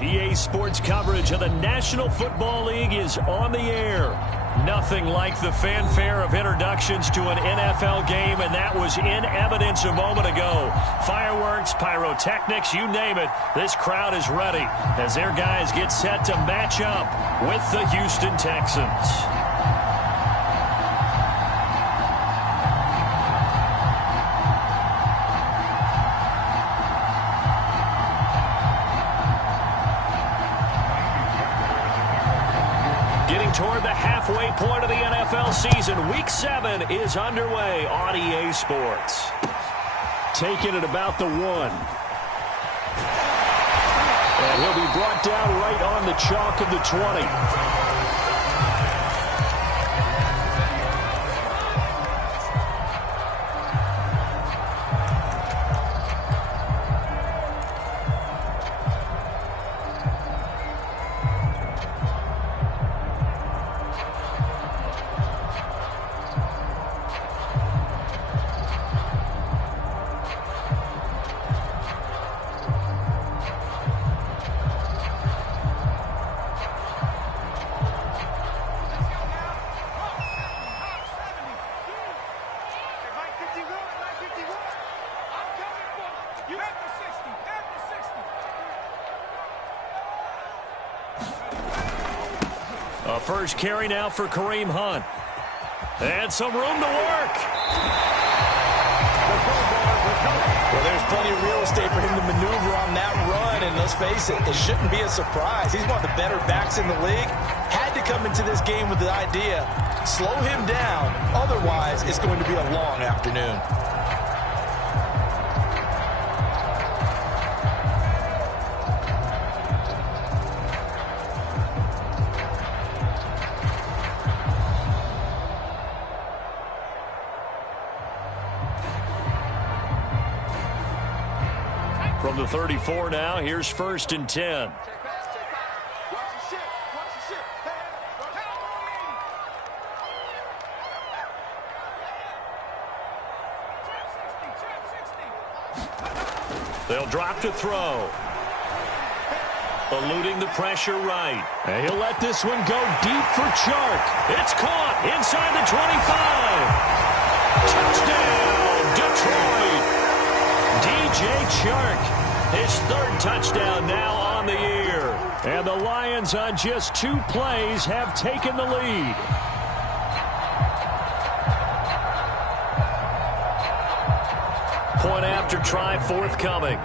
EA Sports coverage of the National Football League is on the air. Nothing like the fanfare of introductions to an NFL game, and that was in evidence a moment ago. Fireworks, pyrotechnics, you name it. This crowd is ready as their guys get set to match up with the Houston Texans. Toward the halfway point of the NFL season. Week 7 is underway on EA Sports. Taking it about the 1. And he'll be brought down right on the chalk of the 20. A first carry now for Kareem Hunt. And some room to work. Well, there's plenty of real estate for him to maneuver on that run, and let's face it, it shouldn't be a surprise. He's one of the better backs in the league. Had to come into this game with the idea, slow him down, otherwise it's going to be a long afternoon. From the 34 now, here's 1st and 10. They'll drop to throw. Eluding the pressure right. And he'll let this one go deep for Chark. It's caught inside the 25. Touchdown, Detroit. DJ Chark, his 3rd touchdown now on the year. And the Lions on just 2 plays have taken the lead. Point after try forthcoming.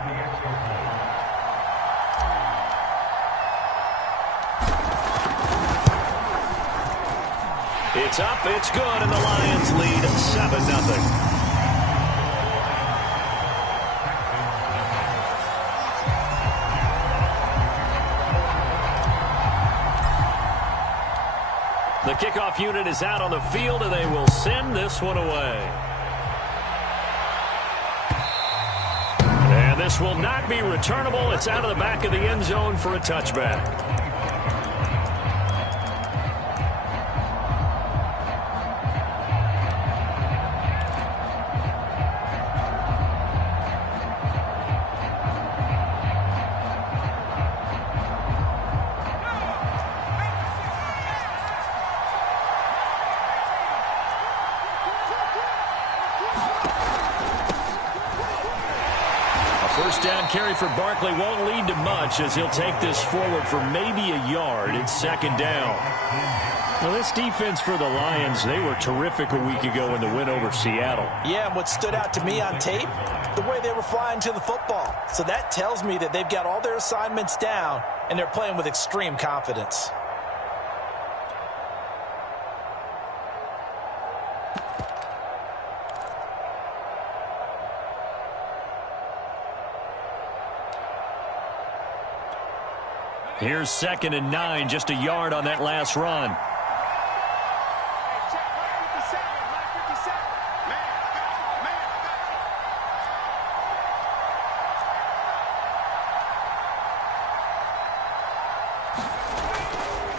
It's up, it's good, and the Lions lead 7-0. The kickoff unit is out on the field, and they will send this one away. And this will not be returnable. It's out of the back of the end zone for a touchback. First down carry for Barkley won't lead to much as he'll take this forward for maybe a yard. It's 2nd down. Well, this defense for the Lions, they were terrific a week ago in the win over Seattle. Yeah, and what stood out to me on tape, the way they were flying to the football. So that tells me that they've got all their assignments down, and they're playing with extreme confidence. Here's 2nd and 9, just a yard on that last run.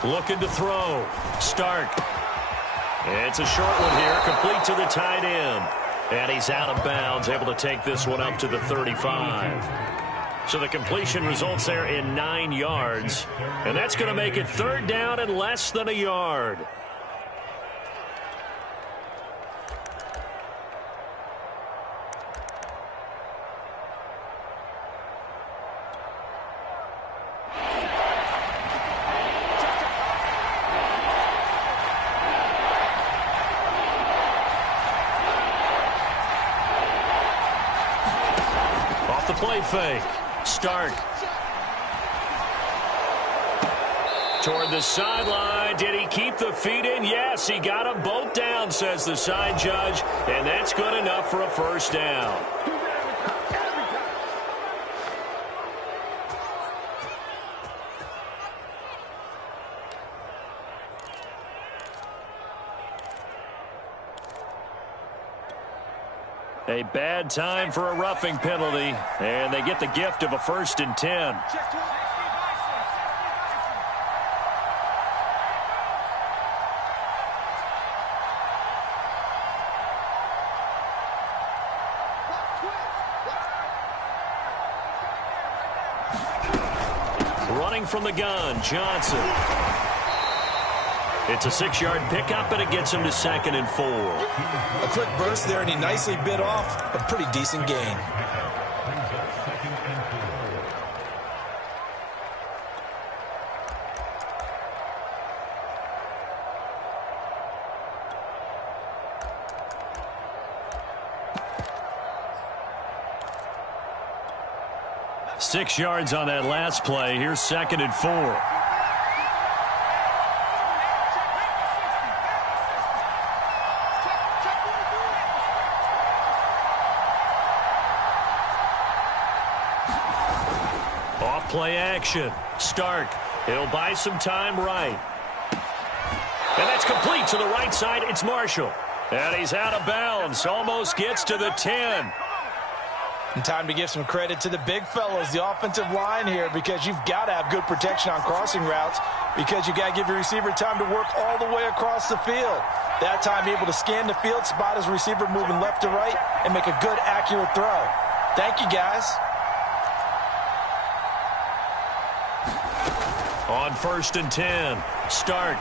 Looking to throw. Stark. It's a short one here, complete to the tight end. And he's out of bounds, able to take this one up to the 35. So the completion results there in 9 yards. And that's going to make it 3rd down and less than a yard. Off the play fake. Stark. Toward the sideline. Did he keep the feet in? Yes, he got them both down, says the side judge. And that's good enough for a 1st down. A bad time for a roughing penalty, and they get the gift of a 1st and 10. Running from the gun, Johnson. It's a 6-yard pickup, and it gets him to 2nd and 4. A quick burst there, and he nicely bit off a pretty decent gain. Six yards on that last play. Here's 2nd and 4. Play action. Stark. He'll buy some time right. And that's complete to the right side. It's Marshall. And he's out of bounds. Almost gets to the 10. And time to give some credit to the big fellows, the offensive line here, because you've got to have good protection on crossing routes, because you've got to give your receiver time to work all the way across the field. That time, able to scan the field, spot his receiver moving left to right, and make a good, accurate throw. Thank you, guys. On 1st and 10, Stark.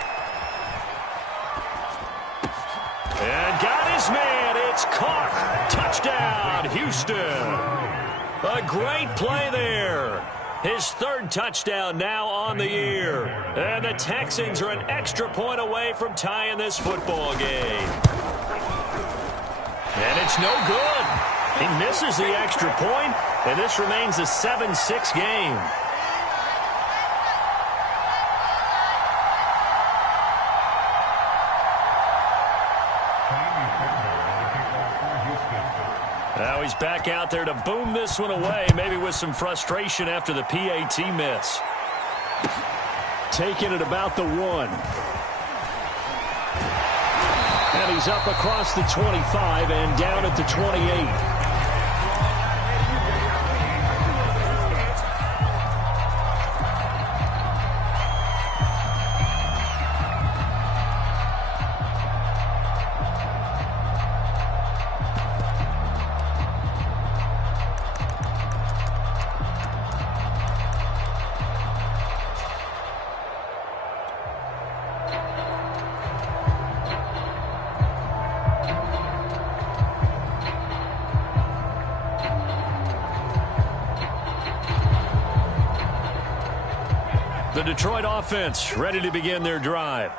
And got his man. It's caught. Touchdown, Houston. A great play there. His 3rd touchdown now on the year. And the Texans are an extra point away from tying this football game. And it's no good. He misses the extra point, and this remains a 7-6 game. Now he's back out there to boom this one away, maybe with some frustration after the PAT miss. Taking it about the 1. And he's up across the 25 and down at the 28. The Detroit offense ready to begin their drive.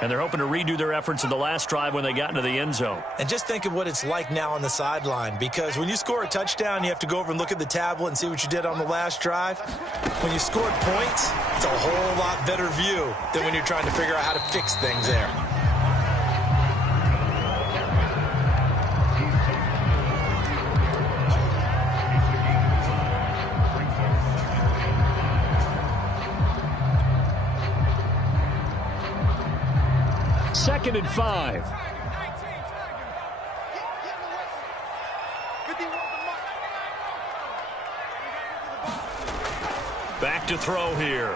And they're hoping to redo their efforts in the last drive when they got into the end zone. And just think of what it's like now on the sideline, because when you score a touchdown, you have to go over and look at the tablet and see what you did on the last drive. When you scored points, it's a whole lot better view than when you're trying to figure out how to fix things there. Second and 5. Back to throw here.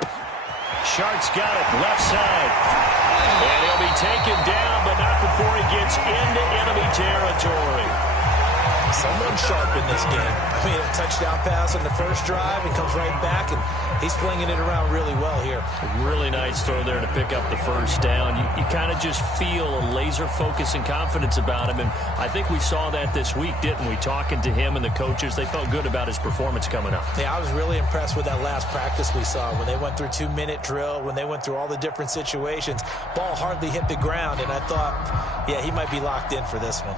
Shark's got it, left side. And he'll be taken down, but not before he gets into enemy territory. Someone sharp in this game. I mean, a touchdown pass on the first drive and comes right back, and he's flinging it around really well here. A really nice throw there to pick up the first down. You kind of just feel a laser focus and confidence about him, and I think we saw that this week, didn't we? Talking to him and the coaches, they felt good about his performance coming up. Yeah, I was really impressed with that last practice we saw when they went through 2-minute drill, when they went through all the different situations. Ball hardly hit the ground, and I thought, yeah, he might be locked in for this one.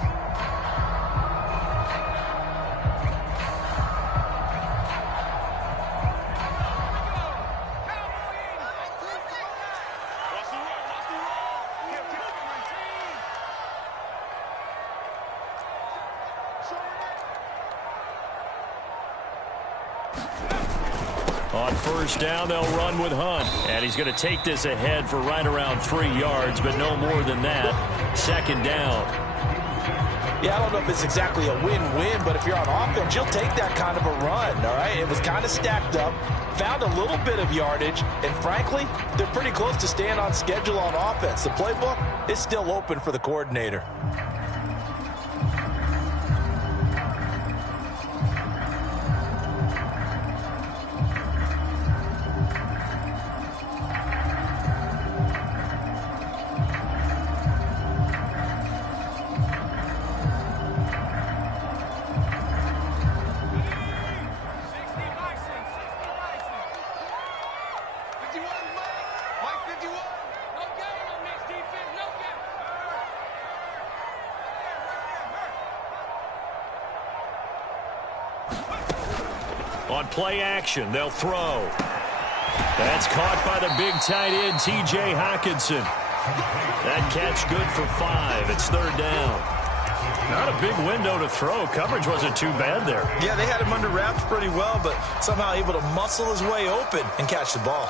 On first down, they'll run with Hunt. And he's going to take this ahead for right around 3 yards, but no more than that. Second down. Yeah, I don't know if it's exactly a win-win, but if you're on offense, you'll take that kind of a run, all right? It was kind of stacked up, found a little bit of yardage, and frankly, they're pretty close to staying on schedule on offense. The playbook is still open for the coordinator. On play action, they'll throw. That's caught by the big tight end, T.J. Hockenson. That catch good for 5. It's third down. Not a big window to throw. Coverage wasn't too bad there. Yeah, they had him under wraps pretty well, but somehow able to muscle his way open and catch the ball.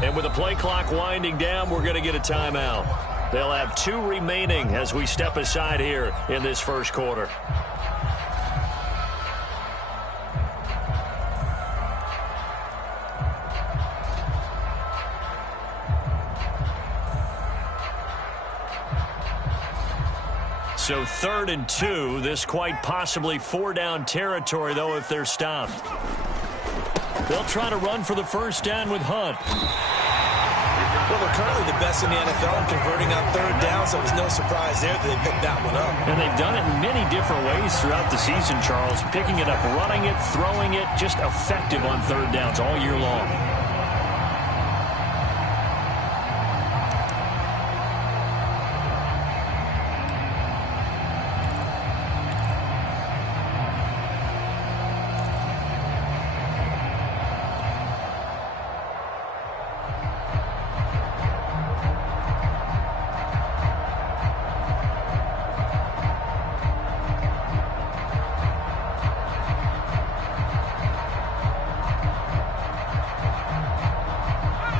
And with the play clock winding down, we're going to get a timeout. They'll have 2 remaining as we step aside here in this first quarter. So 3rd and 2. This quite possibly 4-down territory, though, if they're stopped. They'll try to run for the first down with Hunt. Well, they're currently the best in the NFL in converting on 3rd down, so it was no surprise there that they picked that one up. And they've done it in many different ways throughout the season, Charles. Picking it up, running it, throwing it, just effective on 3rd downs all year long.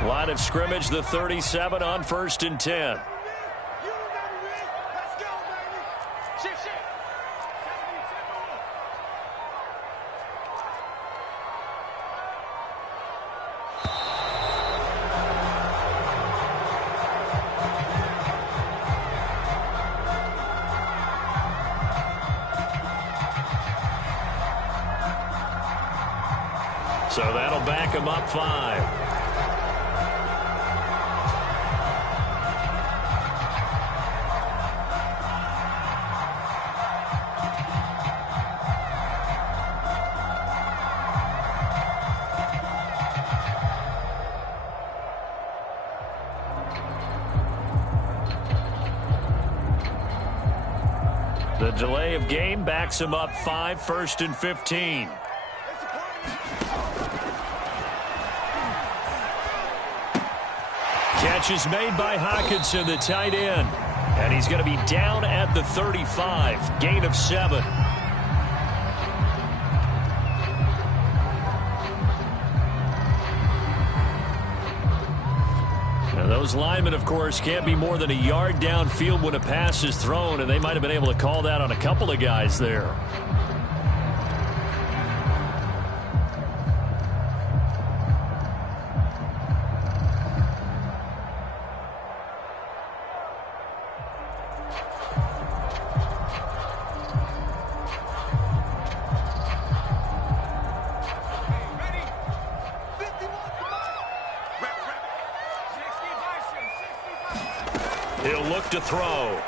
Line of scrimmage, the 37 on 1st and 10. So that'll back him up 5. The delay of game backs him up 5, 1st and 15. Catch is made by Hockenson, the tight end. And he's going to be down at the 35. Gain of 7. Those linemen, of course, can't be more than a yard downfield when a pass is thrown, and they might have been able to call that on a couple of guys there. He'll look to throw.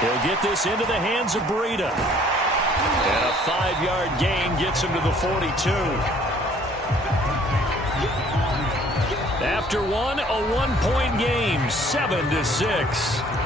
He'll get this into the hands of Breida. And a 5-yard gain gets him to the 42. After one, a 1-point game, 7-6.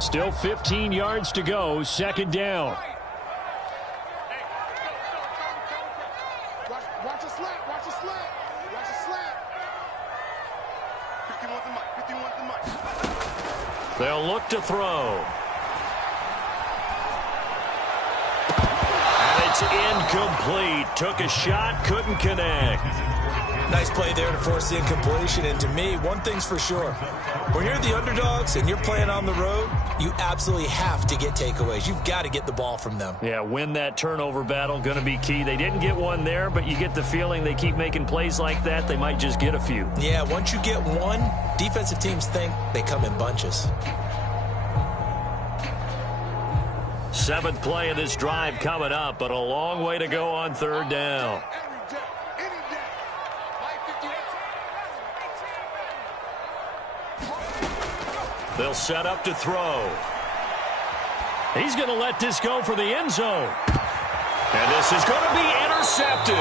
Still 15 yards to go, second down. Watch a slant, watch a slant, watch a slant. 51 the mic, 51 the mic. They'll look to throw. And it's incomplete. Took a shot, couldn't connect. Nice play there to force the incompletion. And to me, one thing's for sure. When you're the underdogs and you're playing on the road, you absolutely have to get takeaways. You've got to get the ball from them. Yeah, win that turnover battle, going to be key. They didn't get one there, but you get the feeling they keep making plays like that, they might just get a few. Yeah, once you get one, defensive teams think they come in bunches. 7th play of this drive coming up, but a long way to go on third down. They'll set up to throw. He's going to let this go for the end zone. And this is going to be intercepted.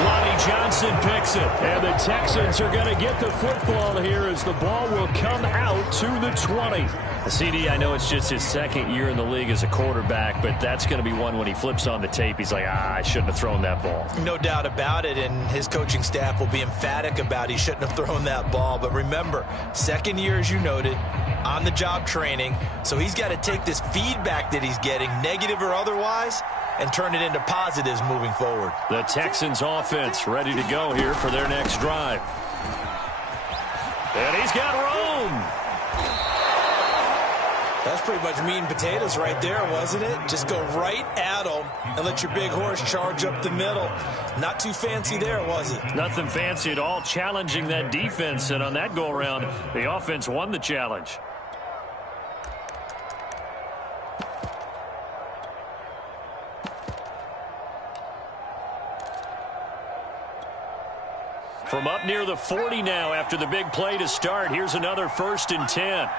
Lonnie Johnson picks it. And the Texans are going to get the football here as the ball will come out to the 20. CD, I know it's just his second year in the league as a quarterback, but that's going to be one when he flips on the tape. He's like, I shouldn't have thrown that ball. No doubt about it, and his coaching staff will be emphatic about he shouldn't have thrown that ball. But remember, second year, as you noted, on-the-job training, so he's got to take this feedback that he's getting, negative or otherwise, and turn it into positives moving forward. The Texans offense ready to go here for their next drive. And he's got room. That's pretty much meat and potatoes right there, wasn't it? Just go right at them and let your big horse charge up the middle. Not too fancy there, was it? Nothing fancy at all, challenging that defense, and on that go-around, the offense won the challenge. From up near the 40 now after the big play to start, here's another 1st and 10.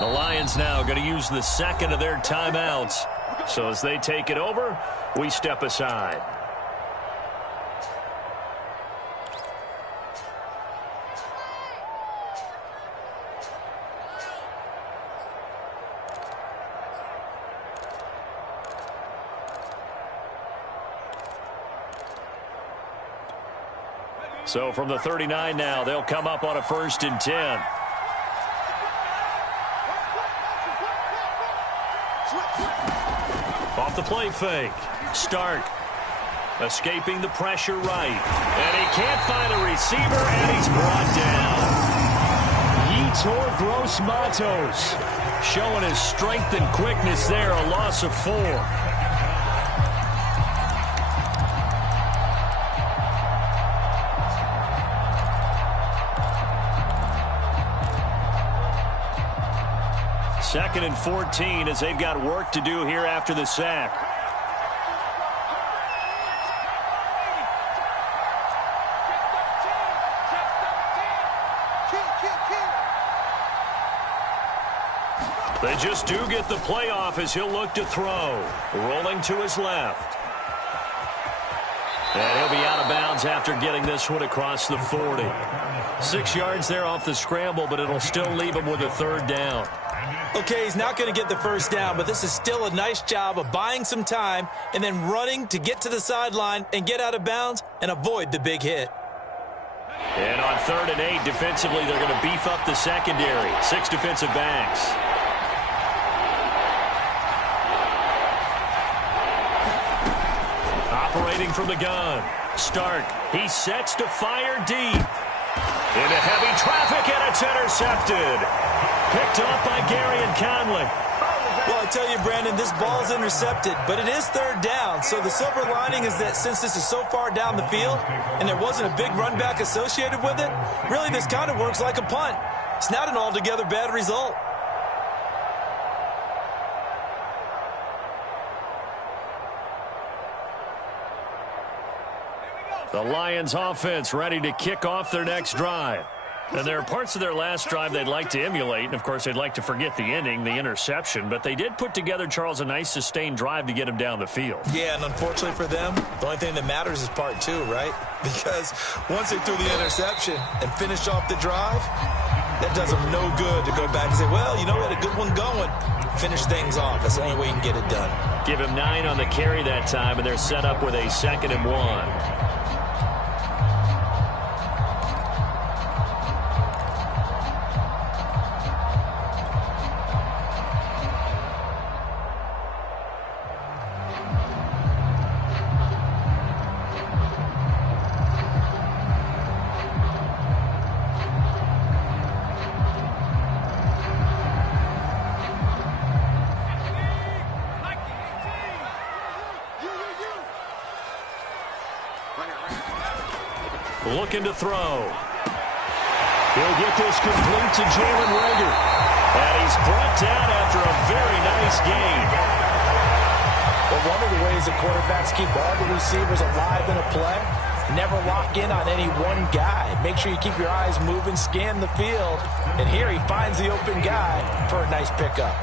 The Lions now going to use the second of their timeouts. So as they take it over, we step aside. So from the 39 now, they'll come up on a 1st and 10. Off the play fake. Stark escaping the pressure right. And he can't find a receiver, and he's brought down. Yetur Gross-Matos showing his strength and quickness there, a loss of 4. Second and 14 as they've got work to do here after the sack. They just do get the playoff as he'll look to throw. Rolling to his left. And he'll be out of bounds after getting this one across the 40. 6 yards there off the scramble, but it'll still leave him with a third down. Okay, he's not going to get the first down, but this is still a nice job of buying some time and then running to get to the sideline and get out of bounds and avoid the big hit. And on 3rd and 8, defensively, they're going to beef up the secondary. 6 defensive backs. Operating from the gun. Stark. He sets to fire deep. Into heavy traffic, and it's intercepted. Picked off by Gary and Conley. Well, I tell you, Brandon, this ball is intercepted, but it is 3rd down. So the silver lining is that since this is so far down the field and there wasn't a big run back associated with it, really this kind of works like a punt. It's not an altogether bad result. The Lions offense ready to kick off their next drive. And there are parts of their last drive they'd like to emulate, and of course they'd like to forget the ending, the interception, but they did put together, Charles, a nice sustained drive to get him down the field. Yeah, and unfortunately for them, the only thing that matters is part 2, right? Because once they threw the interception and finished off the drive, that does them no good to go back and say, well, you know, we had a good one going. Finish things off. That's the only way you can get it done. Give him 9 on the carry that time, and they're set up with a 2nd and 1. Looking to throw. He'll get this complete to Jalen Reagor. And he's brought down after a very nice gain. Well, one of the ways that quarterbacks keep all the receivers alive in a play, never lock in on any one guy. Make sure you keep your eyes moving, scan the field. And here he finds the open guy for a nice pickup.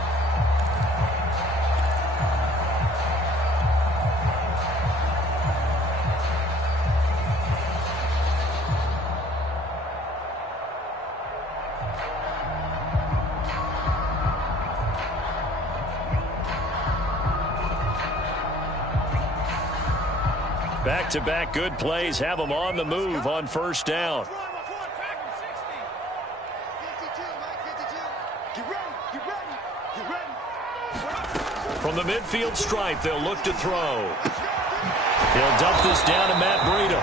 Back-to-back good plays have them on the move on 1st down. From the midfield stripe, they'll look to throw. He'll dump this down to Matt Breida.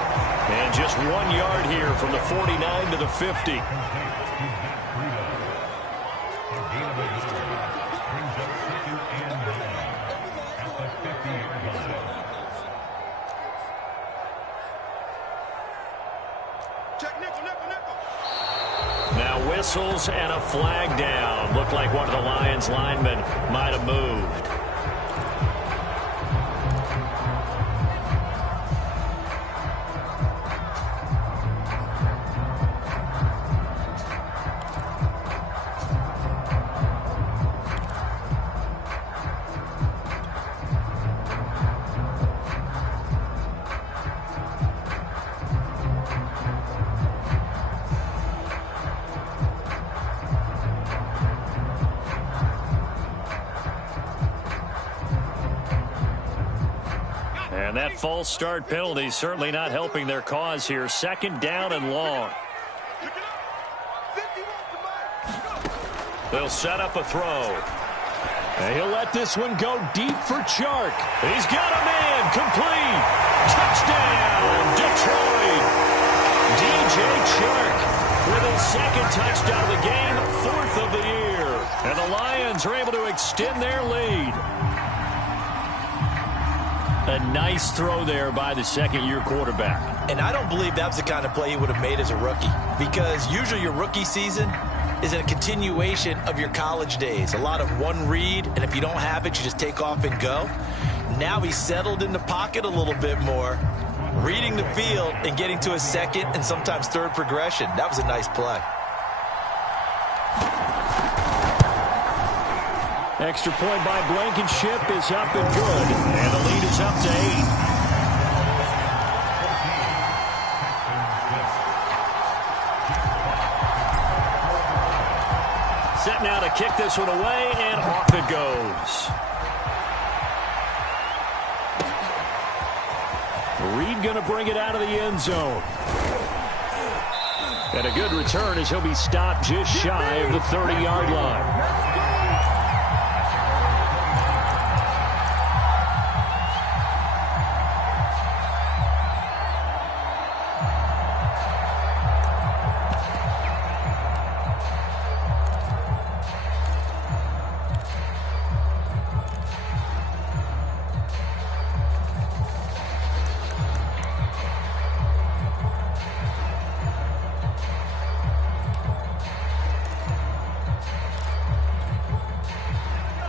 And just 1 yard here from the 49 to the 50. Now whistles and a flag down. Looked like one of the Lions linemen might have moved. And that false start penalty certainly not helping their cause here. 2nd down and long. They'll set up a throw. And he'll let this one go deep for Chark. He's got a man complete. Touchdown, Detroit. DJ Chark with his 2nd touchdown of the game, 4th of the year. And the Lions are able to extend their lead. A nice throw there by the 2nd-year quarterback. And I don't believe that's the kind of play he would have made as a rookie, because usually your rookie season is a continuation of your college days. A lot of one read, and if you don't have it, you just take off and go. Now he's settled in the pocket a little bit more, reading the field and getting to his 2nd and sometimes 3rd progression. That was a nice play. Extra point by Blankenship is up and good. And the lead is up to 8. Set now to kick this one away, and off it goes. Reed going to bring it out of the end zone. And a good return as he'll be stopped just shy of the 30-yard line.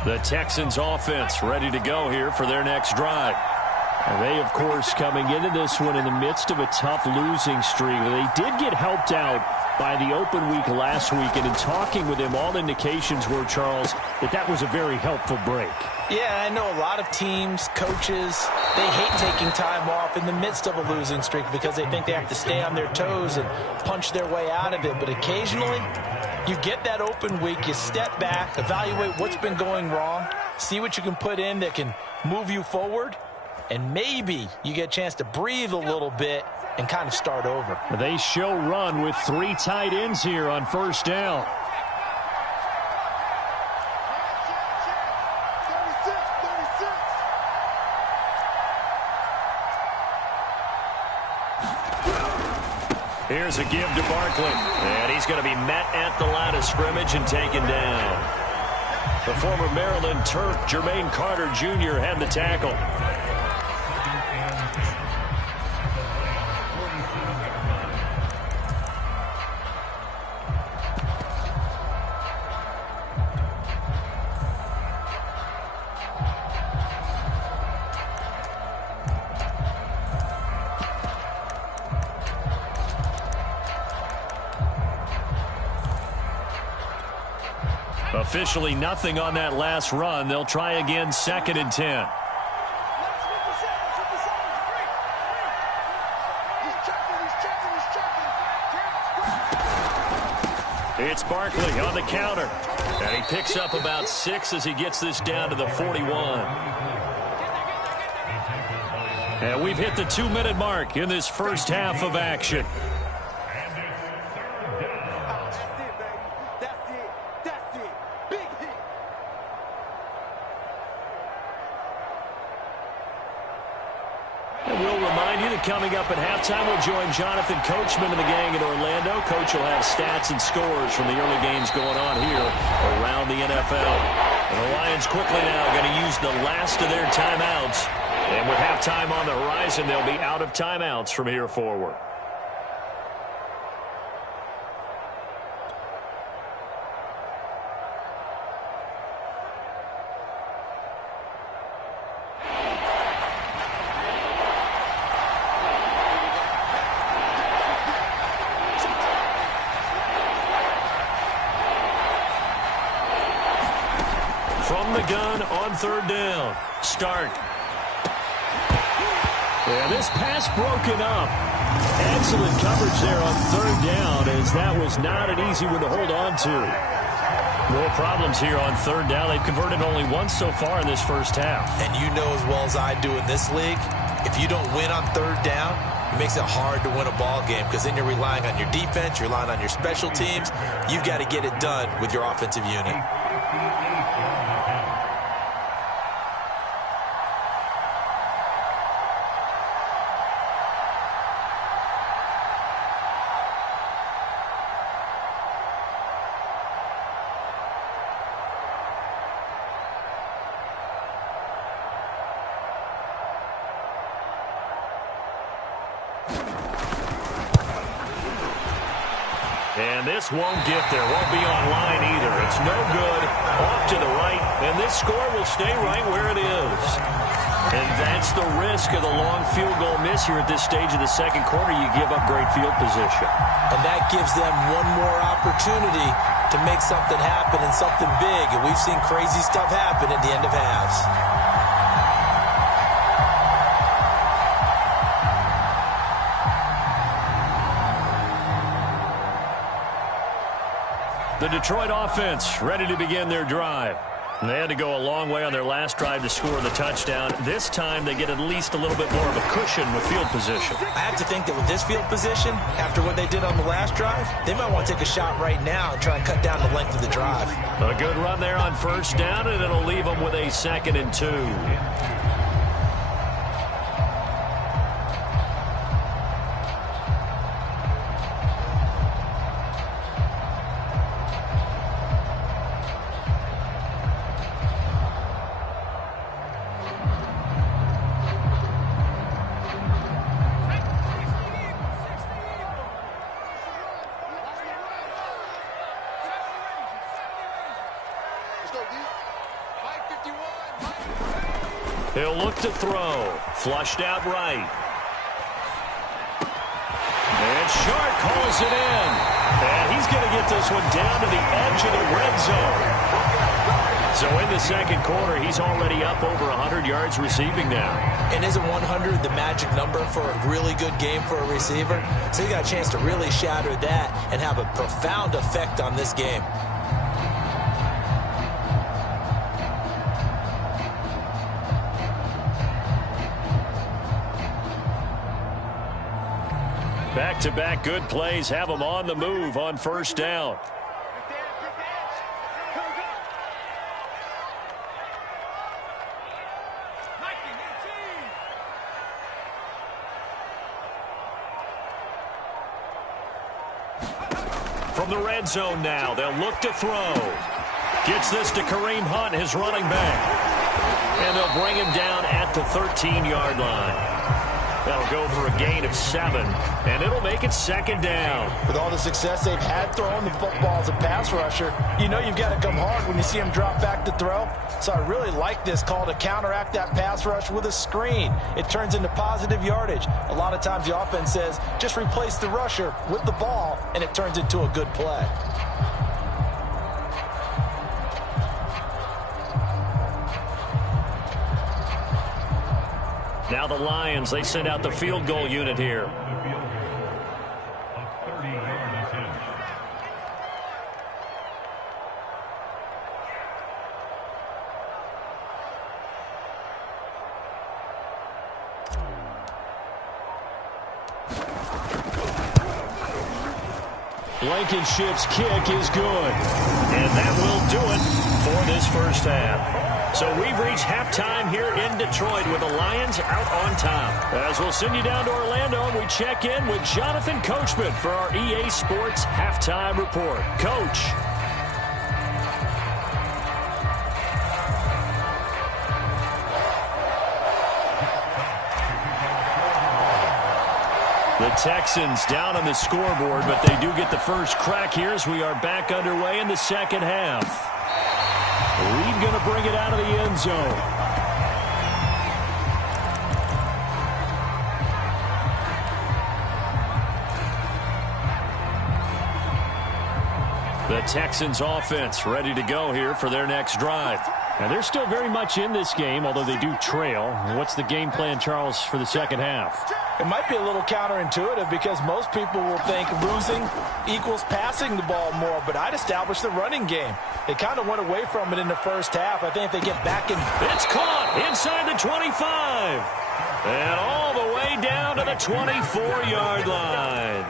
The Texans offense ready to go here for their next drive. And they, of course, coming into this one in the midst of a tough losing streak. They did get helped out by the open week last week, and in talking with him, all indications were, Charles, that was a very helpful break. Yeah, I know a lot of teams, coaches, they hate taking time off in the midst of a losing streak because they think they have to stay on their toes and punch their way out of it. But occasionally, you get that open week, you step back, evaluate what's been going wrong, see what you can put in that can move you forward, and maybe you get a chance to breathe a little bit and kind of start over. They show run with 3 tight ends here on first down. Here's a give to Barkley. And he's going to be met at the line of scrimmage and taken down. The former Maryland Terp, Jermaine Carter Jr. had the tackle. Officially nothing on that last run. They'll try again, 2nd and 10. It's Barkley on the counter. And he picks up about 6 as he gets this down to the 41. And we've hit the 2-minute mark in this first half of action. Coming up at halftime, we'll join Jonathan Coachman and the gang in Orlando. Coach will have stats and scores from the early games going on here around the NFL. And the Lions quickly now going to use the last of their timeouts. And with halftime on the horizon, they'll be out of timeouts from here forward. From the gun on 3rd down. Stark. Yeah, this pass broken up. Excellent coverage there on 3rd down, as that was not an easy one to hold on to. More problems here on 3rd down. They've converted only once so far in this first half. And you know as well as I do in this league, if you don't win on 3rd down, it makes it hard to win a ball game because then you're relying on your defense, you're relying on your special teams. You've got to get it done with your offensive unit. And this won't get there. Won't be online either. It's no good. Off to the right. And this score will stay right where it is. And that's the risk of the long field goal miss here at this stage of the second quarter. You give up great field position. And that gives them one more opportunity to make something happen and something big, and we've seen crazy stuff happen at the end of halves. The Detroit offense ready to begin their drive. And they had to go a long way on their last drive to score the touchdown. This time they get at least a little bit more of a cushion with field position. I have to think that with this field position, after what they did on the last drive, they might want to take a shot right now and try and cut down the length of the drive. A good run there on first down, and it'll leave them with a 2nd and 2. He'll look to throw. Flushed out right. And Shark calls it in. And he's going to get this one down to the edge of the red zone. So in the second quarter, he's already up over 100 yards receiving now. And isn't 100 the magic number for a really good game for a receiver? So he got a chance to really shatter that and have a profound effect on this game. Back-to-back good plays have them on the move on first down. From the red zone now, they'll look to throw. Gets this to Kareem Hunt, his running back. And they'll bring him down at the 13-yard line. That'll go for a gain of 7, and it'll make it 2nd down. With all the success they've had throwing the football as a pass rusher, you know you've got to come hard when you see him drop back to throw. So I really like this call to counteract that pass rush with a screen. It turns into positive yardage. A lot of times the offense says, just replace the rusher with the ball, and it turns into a good play. Now the Lions, they send out the field goal unit here. Blankenship's kick is good. And that will do it for this first half. So we've reached halftime here in Detroit with the Lions out on top. As we'll send you down to Orlando, and we check in with Jonathan Coachman for our EA Sports Halftime Report. Coach. The Texans down on the scoreboard, but they do get the first crack here as we are back underway in the second half. Reed going to bring it out of the end zone. The Texans offense ready to go here for their next drive. And they're still very much in this game, although they do trail. What's the game plan, Charles, for the second half? It might be a little counterintuitive because most people will think losing equals passing the ball more, but I'd establish the running game. They kind of went away from it in the first half. I think if they get back in... It's caught inside the 25. And all the way down to the 24-yard line.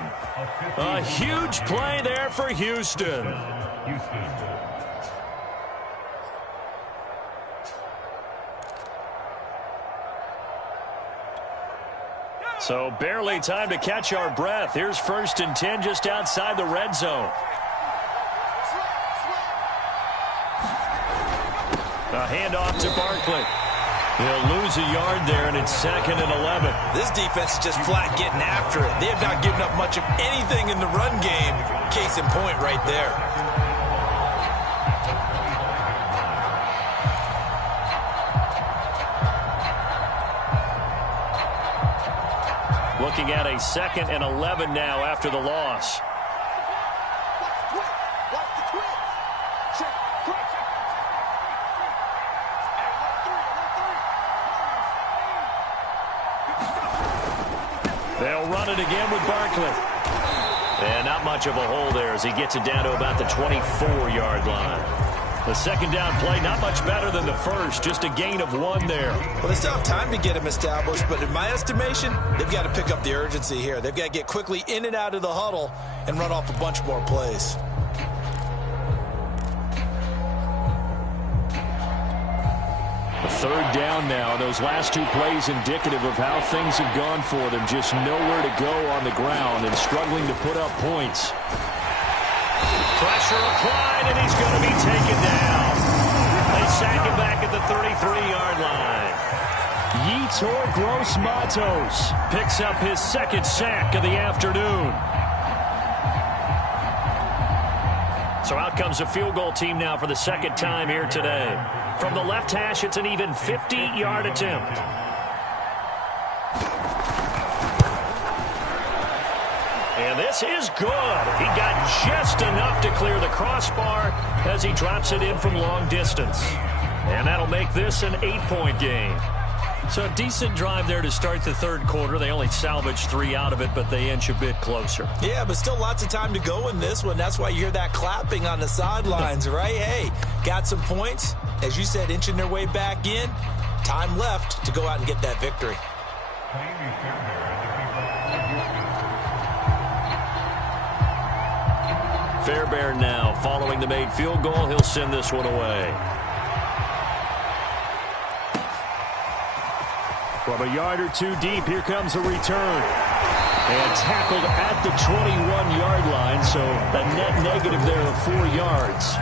A huge play there for Houston. So barely time to catch our breath. Here's 1st and 10 just outside the red zone. A handoff to Barkley. He'll lose a yard there, and it's 2nd and 11. This defense is just flat getting after it. They have not given up much of anything in the run game. Case in point right there. Looking at a 2nd and 11 now after the loss. Watch the twist. run it again with Barkley. And not much of a hole there as he gets it down to about the 24-yard line. The second down play, not much better than the first, just a gain of 1 there. Well, they still have time to get him established, but in my estimation, they've got to pick up the urgency here. They've got to get quickly in and out of the huddle and run off a bunch more plays. Third down now. Those last 2 plays indicative of how things have gone for them. Just nowhere to go on the ground and struggling to put up points. Pressure applied, and he's going to be taken down. They sack him back at the 33-yard line. Yetur Gross-Matos picks up his second sack of the afternoon. So out comes a field goal team now for the second time here today. From the left hash, it's an even 50-yard attempt. And this is good. He got just enough to clear the crossbar as he drops it in from long distance. And that'll make this an 8-point game. So a decent drive there to start the third quarter. They only salvaged 3 out of it, but they inch a bit closer. Yeah, but still lots of time to go in this one. That's why you hear that clapping on the sidelines, right? Hey, got some points. As you said, inching their way back in. Time left to go out and get that victory. Fairbairn now following the made field goal. He'll send this one away. From a yard or 2 deep, here comes a return. And tackled at the 21-yard line, so a net negative there of 4 yards.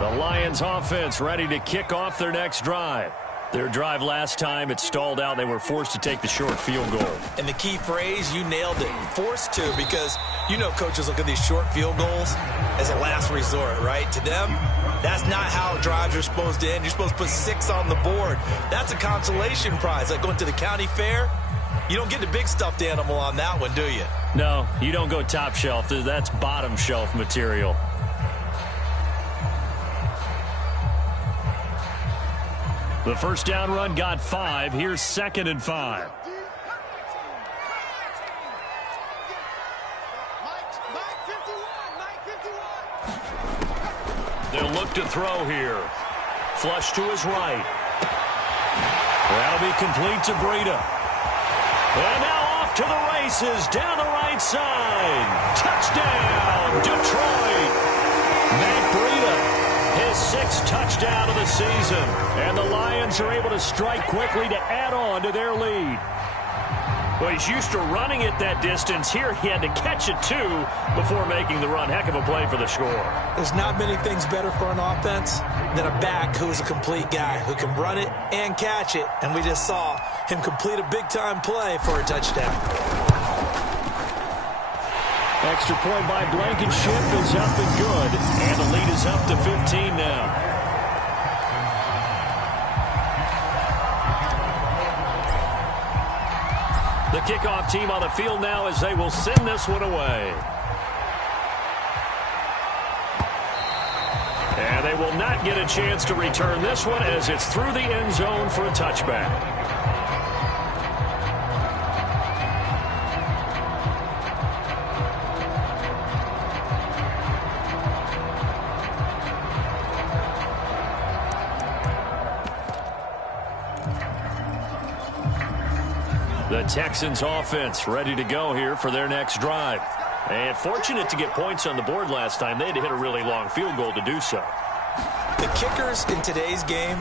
The Lions offense ready to kick off their next drive. Their drive last time, it stalled out. They were forced to take the short field goal. And the key phrase, you nailed it, forced to, because you know coaches look at these short field goals as a last resort, right? To them, that's not how drives are supposed to end. You're supposed to put 6 on the board. That's a consolation prize. Like going to the county fair, you don't get the big stuffed animal on that one, do you? No, you don't go top shelf. That's bottom shelf material. The first down run got 5. Here's 2nd and 5. They'll look to throw here. Flush to his right. That'll be complete to Breida. And now off to the races down the right side. Touchdown, Detroit. Matt Breida. His 6th touchdown of the season. And the Lions are able to strike quickly to add on to their lead. Well, he's used to running it that distance. Here he had to catch it, too, before making the run. Heck of a play for the score. There's not many things better for an offense than a back who's a complete guy who can run it and catch it. And we just saw him complete a big-time play for a touchdown. Extra point by Blankenship is up and good. And the lead is up to 15 now. The kickoff team on the field now as they will send this one away. And they will not get a chance to return this one as it's through the end zone for a touchback. The Texans offense ready to go here for their next drive. And fortunate to get points on the board last time. They had to hit a really long field goal to do so. The kickers in today's game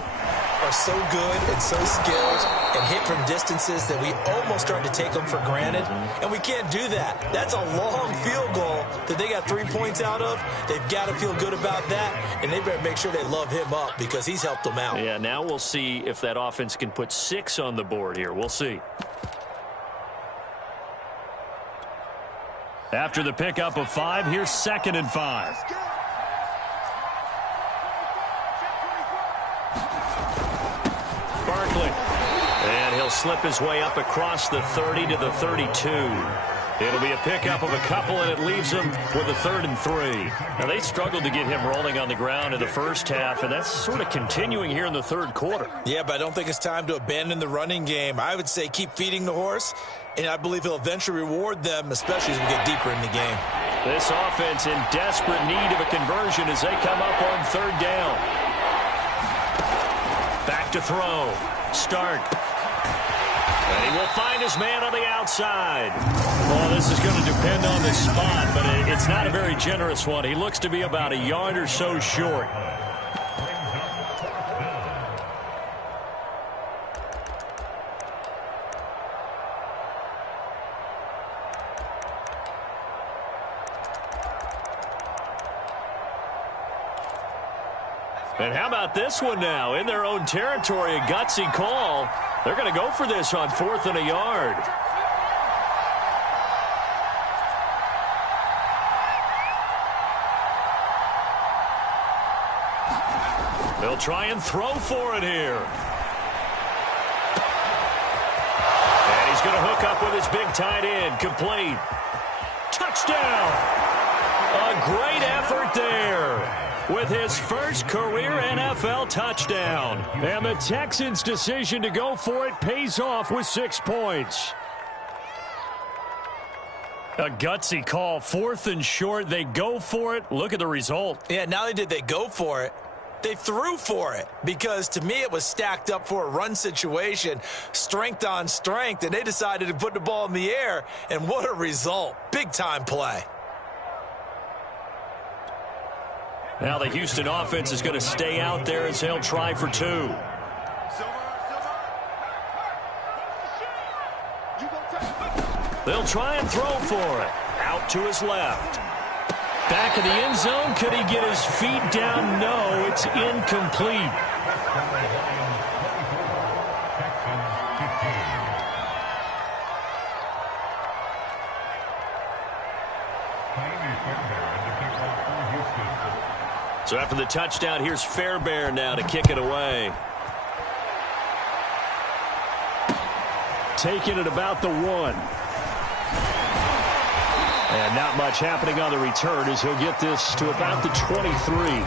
are so good and so skilled and hit from distances that we almost start to take them for granted. And we can't do that. That's a long field goal that they got 3 points out of. They've got to feel good about that. And they better make sure they love him up because he's helped them out. Yeah, now we'll see if that offense can put 6 on the board here. We'll see. After the pickup of 5, here's 2nd and 5. Barkley. And he'll slip his way up across the 30 to the 32. It'll be a pickup of a couple, and it leaves them with a 3rd and 3. Now, they struggled to get him rolling on the ground in the first half, and that's sort of continuing here in the third quarter. Yeah, but I don't think it's time to abandon the running game. I would say keep feeding the horse, and I believe he'll eventually reward them, especially as we get deeper in the game. This offense in desperate need of a conversion as they come up on 3rd down. Back to throw. Start. And he will find his man on the outside. Well, this is going to depend on the spot, but it's not a very generous one. He looks to be about a yard or so short. And how about this one now? In their own territory, a gutsy call. They're going to go for this on 4th and a yard. They'll try and throw for it here. And he's going to hook up with his big tight end. Complete. Touchdown. A great effort there with his first career NFL touchdown. And the Texans' decision to go for it pays off with 6 points. A gutsy call, 4th and short. They go for it. Look at the result. Yeah, not only did they go for it, they threw for it, because to me it was stacked up for a run situation, strength on strength, and they decided to put the ball in the air, and what a result. Big-time play. Now the Houston offense is going to stay out there as they'll try for 2. They'll try and throw for it. Out to his left. Back in the end zone. Could he get his feet down? No, it's incomplete. So after the touchdown, here's Fairbairn now to kick it away. Taking it about the 1. And not much happening on the return as he'll get this to about the 23.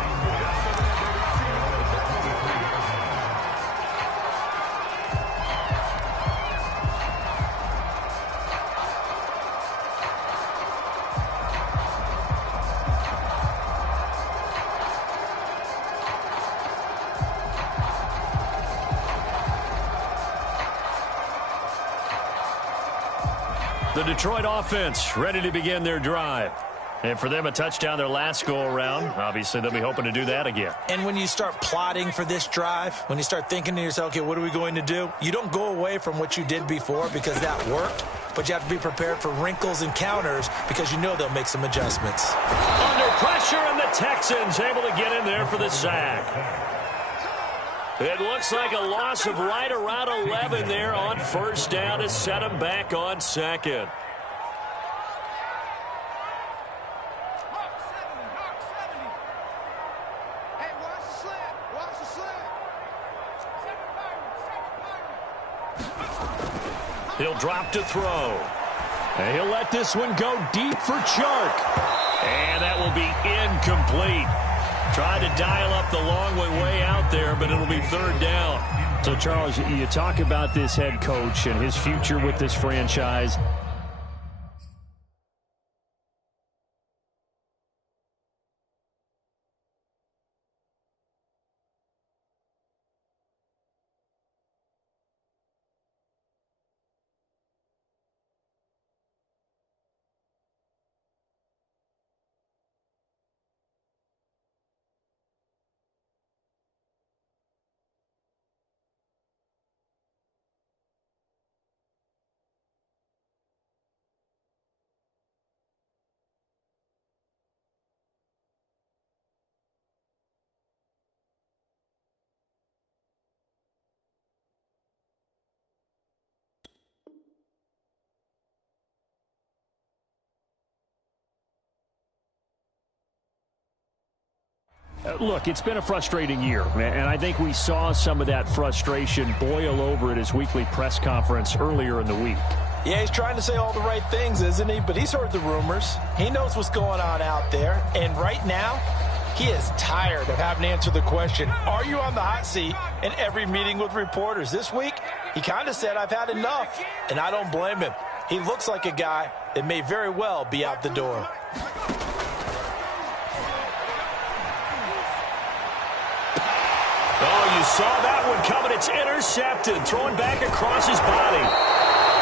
The Detroit offense ready to begin their drive. And for them, a touchdown their last go-around. Obviously, they'll be hoping to do that again. And when you start plotting for this drive, when you start thinking to yourself, okay, what are we going to do? You don't go away from what you did before because that worked, but you have to be prepared for wrinkles and counters because you know they'll make some adjustments. Under pressure, and the Texans able to get in there for the sack. It looks like a loss of right around 11 there on 1st down to set them back on 2nd. He'll drop to throw. And he'll let this one go deep for Chark. And that will be incomplete. Tried to dial up the long way out there, but it'll be 3rd down. So, Charles, you talk about this head coach and his future with this franchise. Look, it's been a frustrating year, and I think we saw some of that frustration boil over at his weekly press conference earlier in the week. Yeah, he's trying to say all the right things, isn't he? But he's heard the rumors. He knows what's going on out there. And right now, he is tired of having to answer the question, are you on the hot seat, in every meeting with reporters. This week, he kind of said, I've had enough. And I don't blame him. He looks like a guy that may very well be out the door. Oh, you saw that one coming. It's intercepted. Thrown back across his body.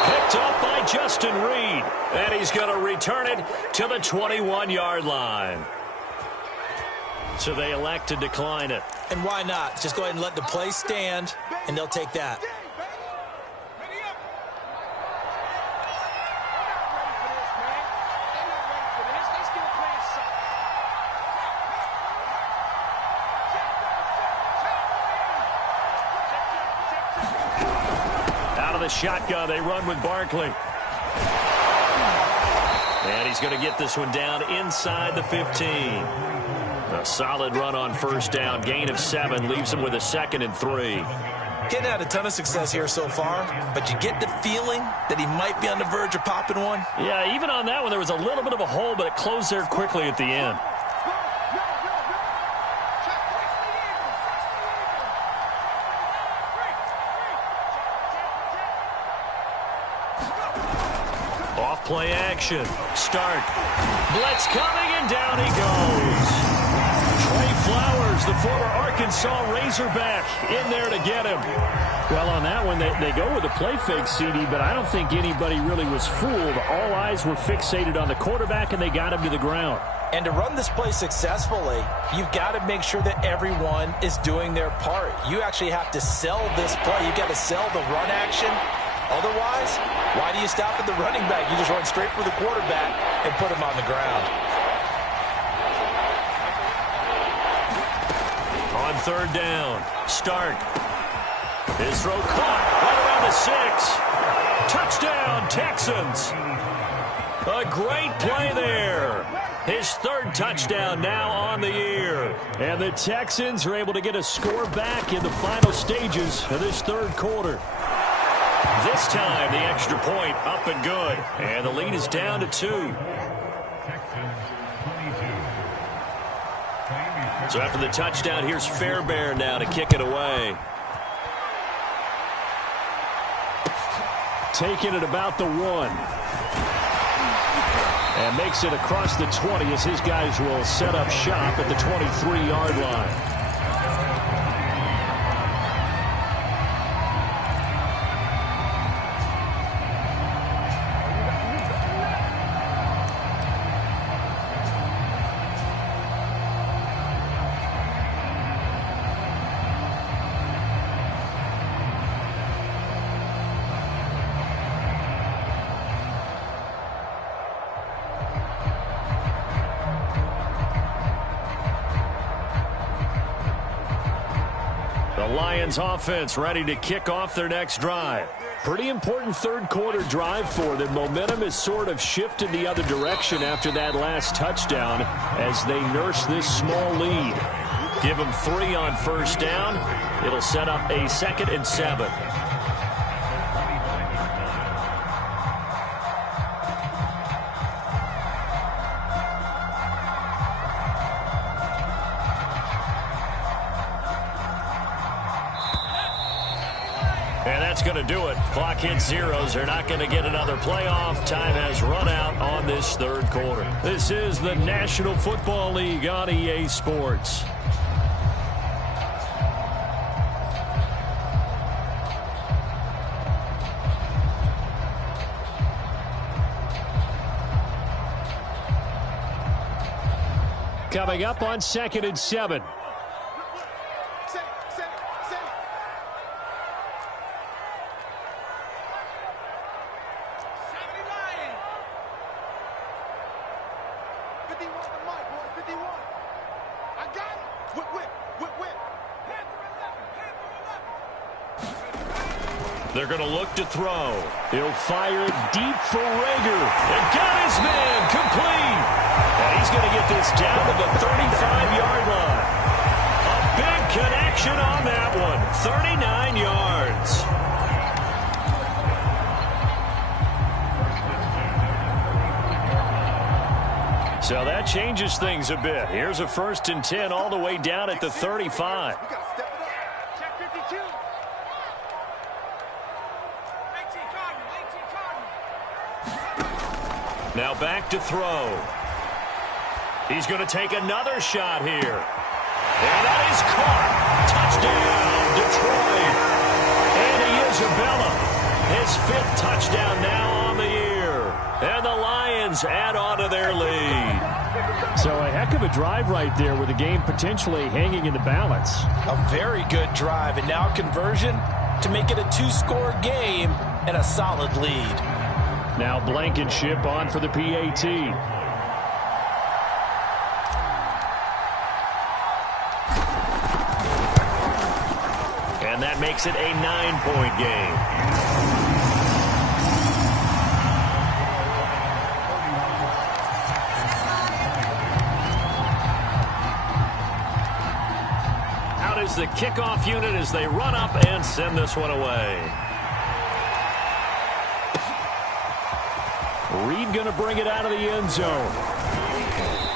Picked up by Justin Reed. And he's going to return it to the 21-yard line. So they elect to decline it. And why not? Just go ahead and let the play stand, and they'll take that. The shotgun, they run with Barkley. And he's going to get this one down inside the 15. A solid run on first down. Gain of 7 leaves him with a 2nd and 3. Getting had a ton of success here so far, but you get the feeling that he might be on the verge of popping one. Yeah, even on that one, there was a little bit of a hole, but it closed there quickly at the end. Play action. Start. Blitz coming, and down he goes. Trey Flowers, the former Arkansas Razorback, in there to get him. Well, on that one, they go with a play fake, CD, but I don't think anybody really was fooled. All eyes were fixated on the quarterback, and they got him to the ground. And to run this play successfully, you've got to make sure that everyone is doing their part. You actually have to sell this play. You've got to sell the run action. Otherwise, why do you stop at the running back? You just run straight for the quarterback and put him on the ground. On third down, start. His throw caught right around the 6. Touchdown, Texans. A great play there. His 3rd touchdown now on the year. And the Texans are able to get a score back in the final stages of this 3rd quarter. This time, the extra point up and good. And the lead is down to 2. So after the touchdown, here's Fairbairn now to kick it away. Taking it about the 1. And makes it across the 20 as his guys will set up shop at the 23-yard line. Lions offense ready to kick off their next drive. Pretty important 3rd quarter drive for them. Momentum has sort of shifted the other direction after that last touchdown as they nurse this small lead. Give them 3 on first down. It'll set up a 2nd and 7. Going to do it. Clock hits zeros. They're not going to get another playoff. Time has run out on this 3rd quarter. This is the National Football League on EA Sports. Coming up on 2nd and 7. They're going to look to throw. He'll fire deep for Rager. And got his man complete. And he's going to get this down to the 35-yard line. A big connection on that one. 39 yards. So that changes things a bit. Here's a 1st and 10 all the way down at the 35. We got to step it up. Check 52. 18 Cardinal. Now back to throw. He's going to take another shot here. And that is caught. Touchdown, Detroit. And Isabella, his 5th touchdown now on the year. And the Lions add on to their lead. So a heck of a drive right there with the game potentially hanging in the balance. A very good drive, and now conversion to make it a 2-score game and a solid lead. Now Blankenship on for the PAT. And that makes it a 9-point game. Out is the kickoff unit as they run up and send this one away. Reed going to bring it out of the end zone.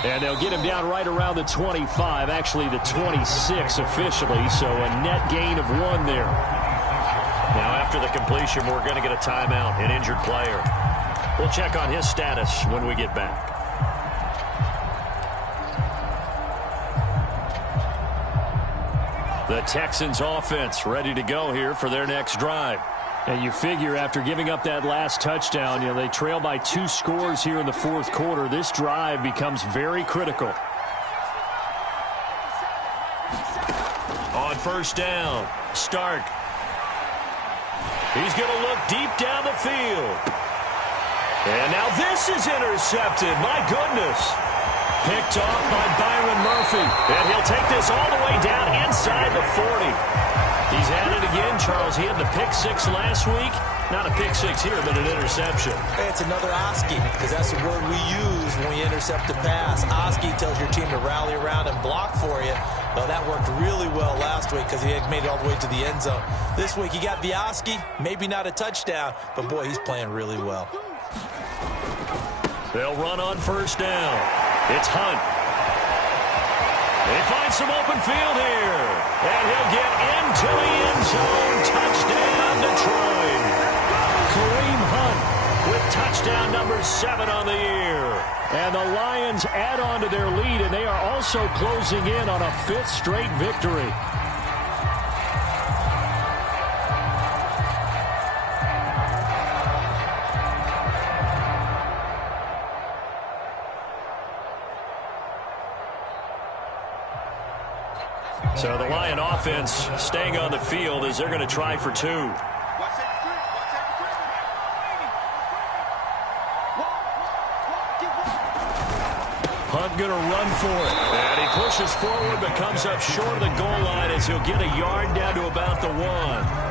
And they'll get him down right around the 25, actually the 26 officially, so a net gain of 1 there. Now after the completion, we're going to get a timeout, an injured player. We'll check on his status when we get back. The Texans offense ready to go here for their next drive. And you figure after giving up that last touchdown, they trail by 2 scores here in the 4th quarter. This drive becomes very critical. On 1st down, Stark. He's going to look deep down the field. And now this is intercepted. My goodness. Picked off by Byron Murphy. And he'll take this all the way down inside the 40. He's at it again, Charles. He had the pick-6 last week. Not a pick-6 here, but an interception. It's another Oski, because that's the word we use when we intercept a pass. Oski tells your team to rally around and block for you. Well, that worked really well last week because he had made it all the way to the end zone. This week he got the Oski, maybe not a touchdown, but boy, he's playing really well. They'll run on 1st down. It's Hunt. They find some open field here. And he'll get into the end zone. Touchdown, Detroit. Kareem Hunt with touchdown number 7 on the year. And the Lions add on to their lead, and they are also closing in on a 5th straight victory. So the Lion offense staying on the field as they're going to try for 2. Hunt going to run for it. And he pushes forward but comes up short of the goal line as he'll get a yard down to about the 1.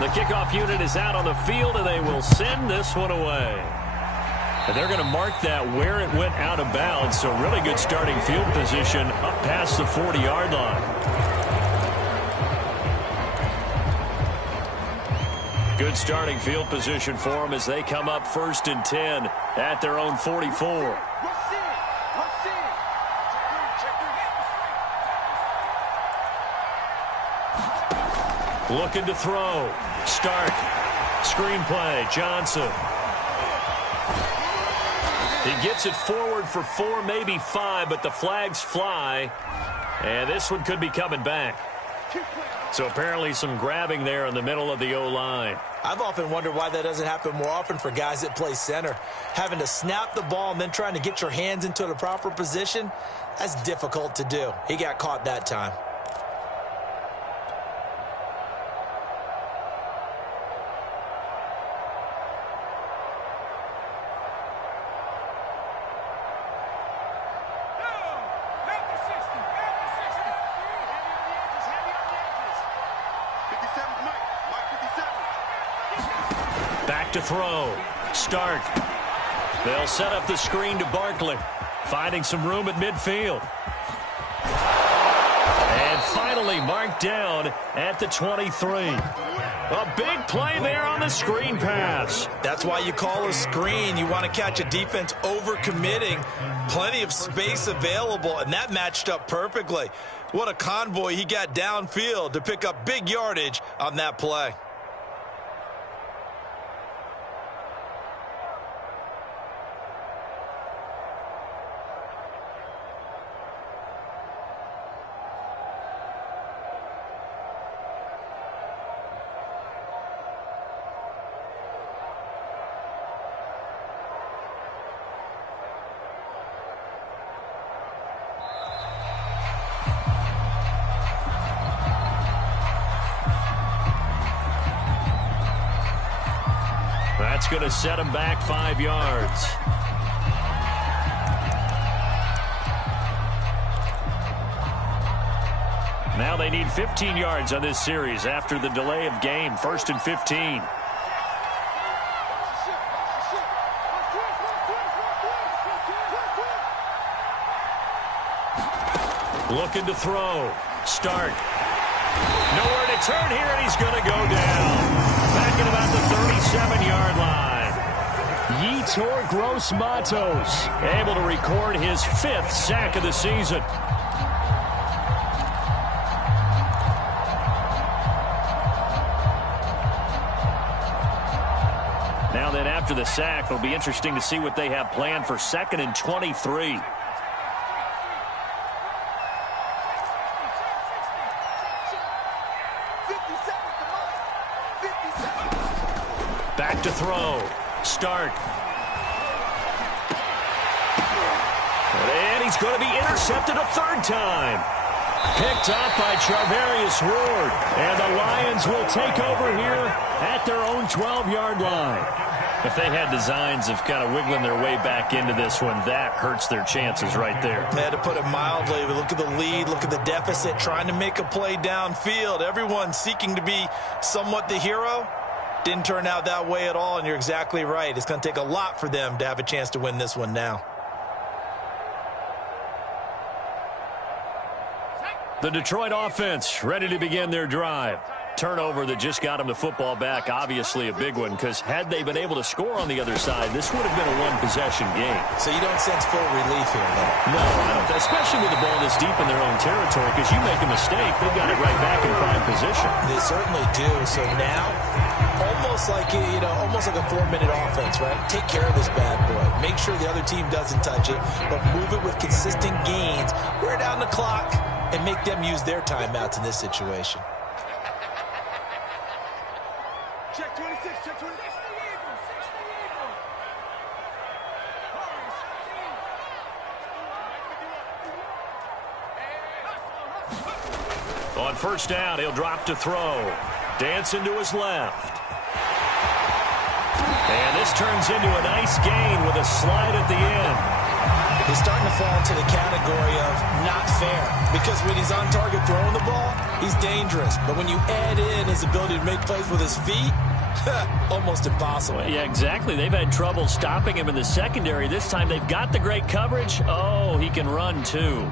The kickoff unit is out on the field, and they will send this one away. And they're going to mark that where it went out of bounds, so really good starting field position up past the 40-yard line. Good starting field position for them as they come up 1st and 10 at their own 44. Looking to throw. Stark. Screenplay. Johnson. He gets it forward for 4, maybe 5, but the flags fly. And this one could be coming back. So apparently some grabbing there in the middle of the O-line. I've often wondered why that doesn't happen more often for guys that play center. Having to snap the ball and then trying to get your hands into the proper position, that's difficult to do. He got caught that time. back to throw. Stark. They'll set up the screen to Barkley. Finding some room at midfield. And finally marked down at the 23. A big play there on the screen pass. That's why you call a screen. You want to catch a defense overcommitting. Plenty of space available, and that matched up perfectly. What a convoy he got downfield to pick up big yardage on that play. That's going to set him back 5 yards. Now they need 15 yards on this series after the delay of game. 1st and 15. Looking to throw. Stark. Nowhere to turn here, and he's going to go down. Back at about the 37-yard line. Yetur Gross-Matos able to record his 5th sack of the season. Now then, after the sack, it'll be interesting to see what they have planned for 2nd and 23. Back to throw. Stark. And he's going to be intercepted a 3rd time. Picked up by Charvarius Ward. And the Lions will take over here at their own 12-yard line. If they had designs of kind of wiggling their way back into this one, that hurts their chances right there. They had to put it mildly. But look at the lead. Look at the deficit. Trying to make a play downfield. Everyone seeking to be somewhat the hero. Didn't turn out that way at all, and you're exactly right. It's going to take a lot for them to have a chance to win this one now. The Detroit offense ready to begin their drive. Turnover that just got them the football back, obviously a big one, because had they been able to score on the other side, this would have been a one-possession game. So you don't sense full relief here, though? No, I don't. Especially with the ball this deep in their own territory, because you make a mistake, they've got it right back in prime position. They certainly do. So now, almost like a 4-minute offense, right? Take care of this bad boy. Make sure the other team doesn't touch it, but move it with consistent gains. Wear down the clock and make them use their timeouts in this situation. Check 26, check 26. On 1st down, he'll drop to throw. Dancing to his left. And this turns into a nice gain with a slide at the end. He's starting to fall into the category of not fair, because when he's on target throwing the ball, he's dangerous. But when you add in his ability to make plays with his feet, almost impossible. Yeah, exactly. They've had trouble stopping him in the secondary. This time they've got the great coverage. Oh, he can run too.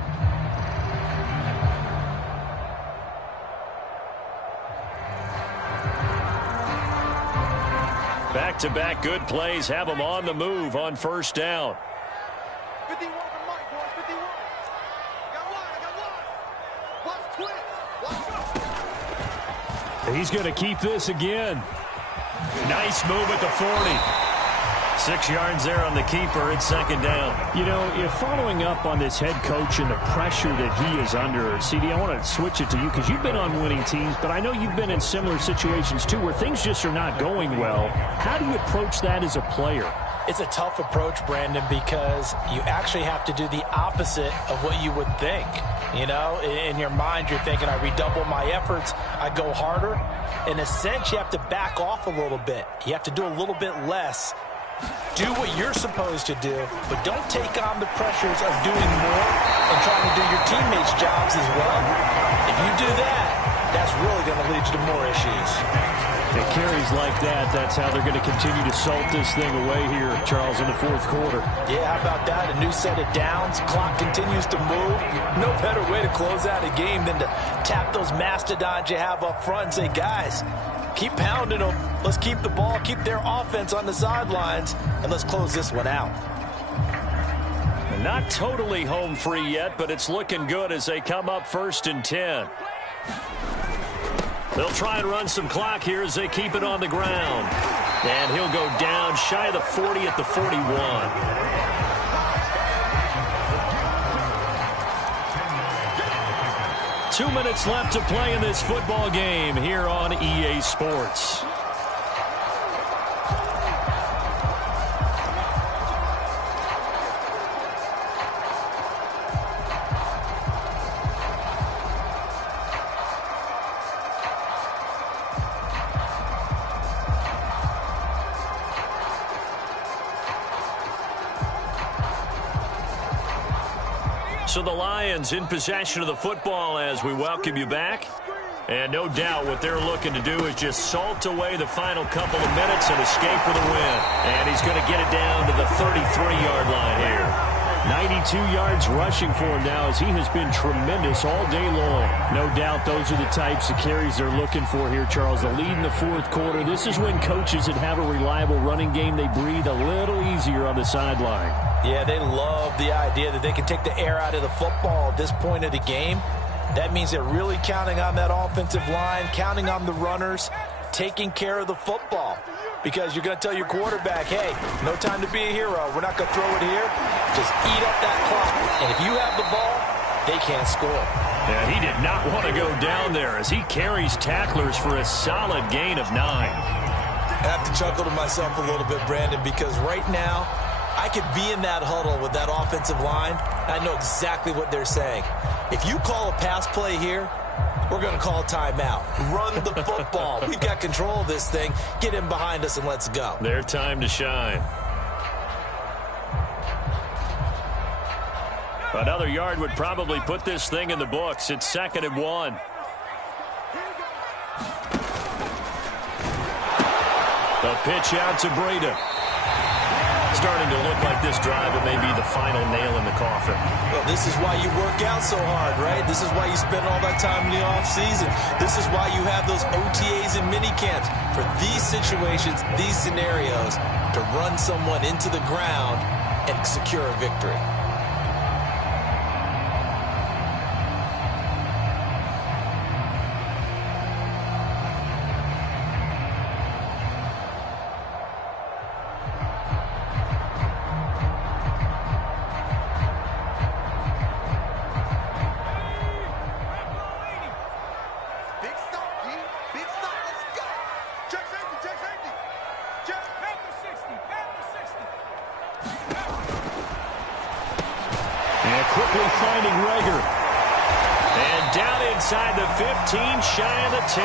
Back-to-back good plays have him on the move on 1st down. 51 for Mike, boys, 51. I got one. Watch twitch. He's going to keep this again. Nice move at the 40. 6 yards there on the keeper. It's 2nd down. You know, if following up on this head coach and the pressure that he is under, CD, I want to switch it to you because you've been on winning teams, but I know you've been in similar situations too where things just are not going well. How do you approach that as a player? It's a tough approach, Brandon, because you actually have to do the opposite of what you would think. You know, in your mind, you're thinking, I redouble my efforts, I go harder. In a sense, you have to back off a little bit. You have to do a little bit less. Do what you're supposed to do, but don't take on the pressures of doing more and trying to do your teammates' jobs as well. If you do that, that's really going to lead you to more issues. It carries like that. That's how they're going to continue to salt this thing away here, Charles, in the fourth quarter. Yeah, how about that? A new set of downs. Clock continues to move. No better way to close out a game than to tap those mastodons you have up front and say, guys, keep pounding them. Let's keep the ball, keep their offense on the sidelines, and let's close this one out. Not totally home free yet, but it's looking good as they come up 1st and 10. They'll try and run some clock here as they keep it on the ground. And he'll go down shy of the 40 at the 41. 2 minutes left to play in this football game here on EA Sports. So the Lions in possession of the football as we welcome you back. And no doubt what they're looking to do is just salt away the final couple of minutes and escape with a win. And he's going to get it down to the 33-yard line here. 92 yards rushing for him now as he has been tremendous all day long. No doubt those are the types of carries they're looking for here, Charles. The lead in the fourth quarter. This is when coaches that have a reliable running game, they breathe a little easier on the sideline. Yeah, they love the idea that they can take the air out of the football at this point of the game. That means they're really counting on that offensive line, counting on the runners, taking care of the football. Because you're going to tell your quarterback, hey, no time to be a hero. We're not going to throw it here. Just eat up that clock. And if you have the ball, they can't score. Yeah, he did not want to go down there as he carries tacklers for a solid gain of 9. I have to chuckle to myself a little bit, Brandon, because right now, I could be in that huddle with that offensive line. I know exactly what they're saying. If you call a pass play here, we're going to call timeout. Run the football. We've got control of this thing. Get in behind us and let's go. Their time to shine. Another yard would probably put this thing in the books. It's 2nd and 1. The pitch out to Breda. Starting to look like this drive, it may be the final nail in the coffin. Well, this is why you work out so hard, right? This is why you spend all that time in the offseason. This is why you have those OTAs and mini camps. For these situations, these scenarios, to run someone into the ground and secure a victory. Quickly finding Rager. And down inside the 15, shy of the 10.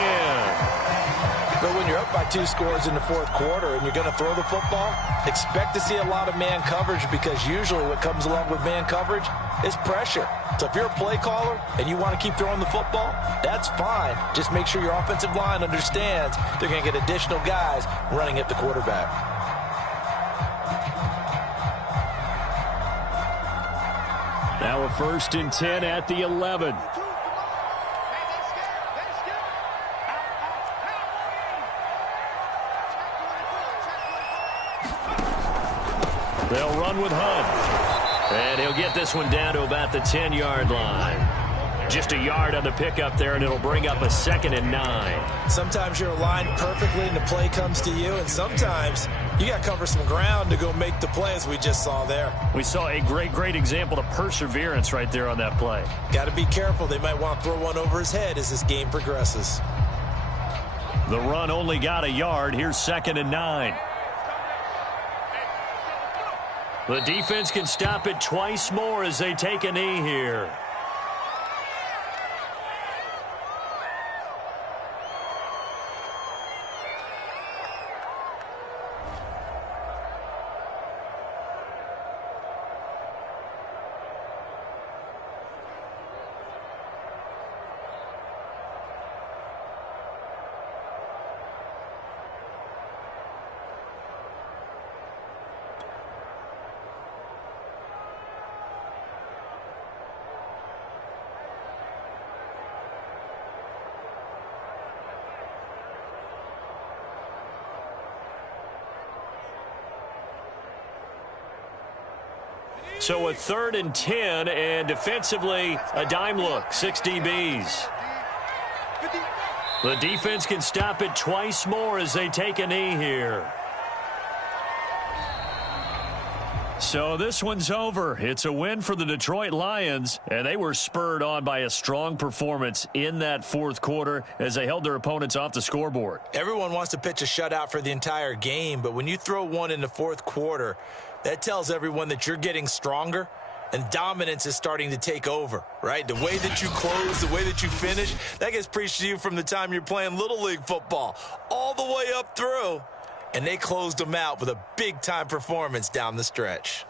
But when you're up by 2 scores in the fourth quarter and you're going to throw the football, expect to see a lot of man coverage because usually what comes along with man coverage is pressure. So if you're a play caller and you want to keep throwing the football, that's fine. Just make sure your offensive line understands they're going to get additional guys running at the quarterback. Now a 1st and 10 at the 11. They'll run with Hunt. And he'll get this one down to about the 10-yard line. Just a yard on the pickup there, and it'll bring up a 2nd and 9. Sometimes you're aligned perfectly and the play comes to you, and sometimes you got to cover some ground to go make the play, as we just saw there. We saw a great example of perseverance right there on that play. Got to be careful. They might want to throw one over his head as this game progresses. The run only got a yard. Here's 2nd and 9. The defense can stop it twice more as they take a knee here. So a 3rd and 10, and defensively, a dime look, 6 DBs. The defense can stop it twice more as they take a knee here. So this one's over. It's a win for the Detroit Lions, and they were spurred on by a strong performance in that fourth quarter as they held their opponents off the scoreboard. Everyone wants to pitch a shutout for the entire game, but when you throw one in the fourth quarter, that tells everyone that you're getting stronger and dominance is starting to take over, right? The way that you close, the way that you finish, that gets preached to you from the time you're playing Little League football all the way up through. And they closed them out with a big-time performance down the stretch.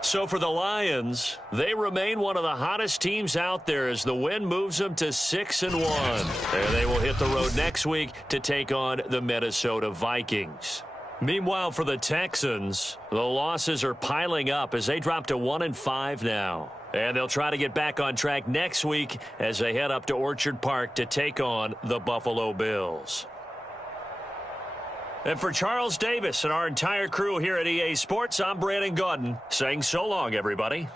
So for the Lions, they remain one of the hottest teams out there as the win moves them to 6-1. And they will hit the road next week to take on the Minnesota Vikings. Meanwhile, for the Texans, the losses are piling up as they drop to 1-5 now. And they'll try to get back on track next week as they head up to Orchard Park to take on the Buffalo Bills. And for Charles Davis and our entire crew here at EA Sports, I'm Brandon Gaudin saying so long, everybody.